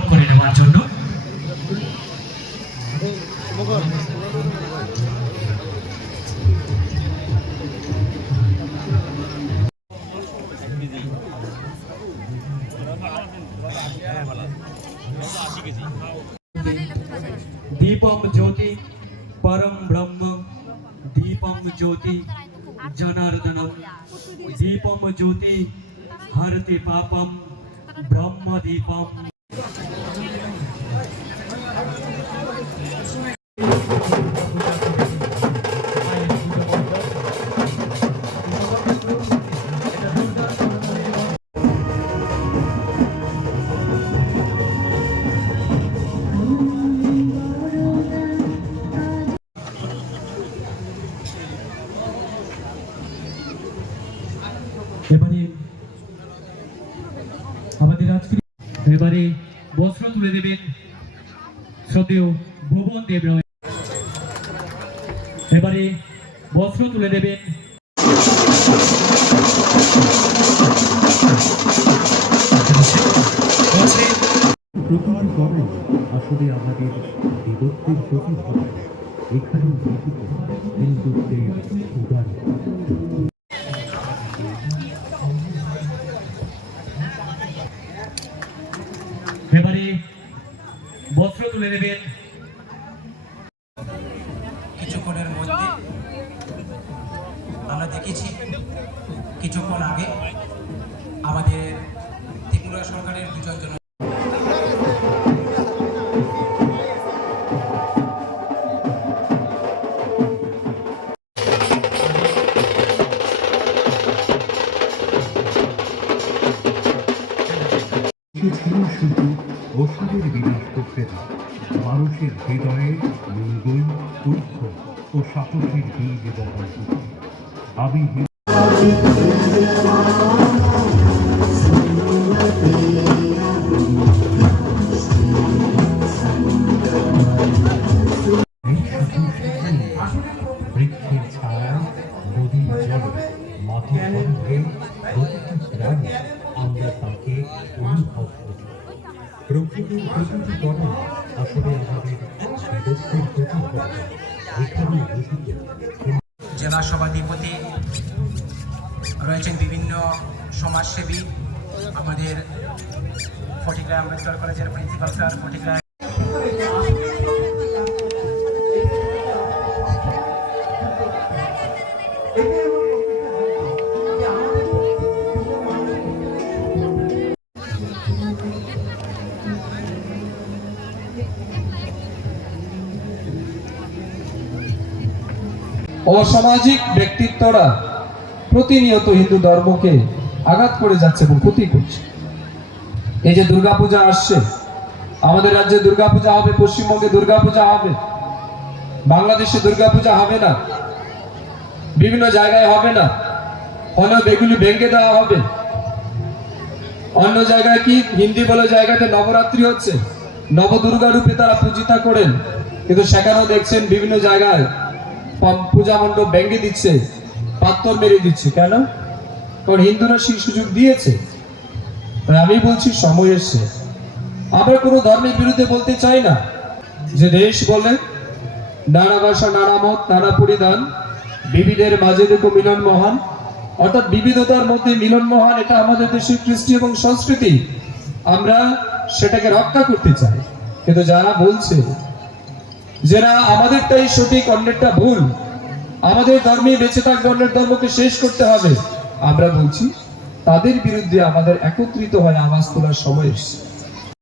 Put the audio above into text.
বরণ করে নেওয়ার জন্য दीपम ज्योति परम ब्रह्म दीपम ज्योति जनार्दनम दीपम ज्योति हरति पापम ब्रह्म दीपम এবারে বস্ত্র তুলে দেবেন শ্রদ্ধেয় ভুবন দেব রায়। এবারে বস্ত্র তুলে দেবেন। আসলে আমাদের বিভক্তির প্রতিফলন এখানে হিন্দুত্বের এবারে বস্ত্র তুলে দেবেন কিছুক্ষণের মধ্যে আমরা দেখেছি কিছুক্ষণ আগে আমাদের ত্রিপুরা সরকারের দুজন সে ছিল শুধু ওষুধের বিনাশ করতে। না মানুষের হৃদয়ে মঙ্গল ঐক্য ও সাহসের বীজ বপন আমি বৃক্ষের ছায়া, নদীর জলে আমরা তাকে অনুভব করি প্রকৃতির প্রতিটি কণা আসলে আমাদের বিভক্তির প্রতিফলন এখানে রচিত জেলা সভাধিপতি রয়েছেন বিভিন্ন সমাজসেবী। আমাদের ফটিগ্রাম আম্বেদকর কলেজের প্রিন্সিপাল স্যার ফটিগ্রাম অসামাজিক ব্যক্তিত্বরা প্রতিনিয়ত হিন্দু ধর্মকে আঘাত করে যাচ্ছে এবং ক্ষতি করছে। এই যে দুর্গাপূজা আসছে, আমাদের রাজ্যে দুর্গাপূজা হবে, পশ্চিমবঙ্গে দুর্গাপূজা হবে, বাংলাদেশে দুর্গাপূজা হবে না, বিভিন্ন জায়গায় হবে না হলেও এগুলি ভেঙে দেওয়া হবে। অন্য জায়গায় কি হিন্দি বলে জায়গাতে নবরাত্রি হচ্ছে, নবদুর্গা রূপে তারা পূজিতা করেন, কিন্তু সেখানেও দেখছেন বিভিন্ন জায়গায় পূজা মণ্ডপ ভেঙে দিচ্ছে পাত্তর মেরে দিচ্ছে, কেন? কারণ হিন্দুরা সেই সুযোগ দিয়েছে। আমি বলছি, সময় এসছে। আমরা কোনো ধর্মের বিরুদ্ধে বলতে চাই না। যে দেশ বলে, নানা ভাষা, নানা মত, নানা পরিধান, বিবিধের মাঝে দেখো মিলন মহান। অর্থাৎ বিবিধতার মধ্যে মিলন মহান, এটা আমাদের দেশের কৃষ্টি এবং সংস্কৃতি। আমরা সেটাকে রক্ষা করতে চাই। কিন্তু যারা বলছে যারা আমাদেরটাই সঠিক, অন্যেরটা ভুল। আমাদের ধর্মে বেঁচে থাকবে, অন্যের ধর্মকে শেষ করতে হবে। আমরা বলছি, তাদের বিরুদ্ধে আমাদের একত্রিত হয় আওয়াজ তোলার সময় এসেছে।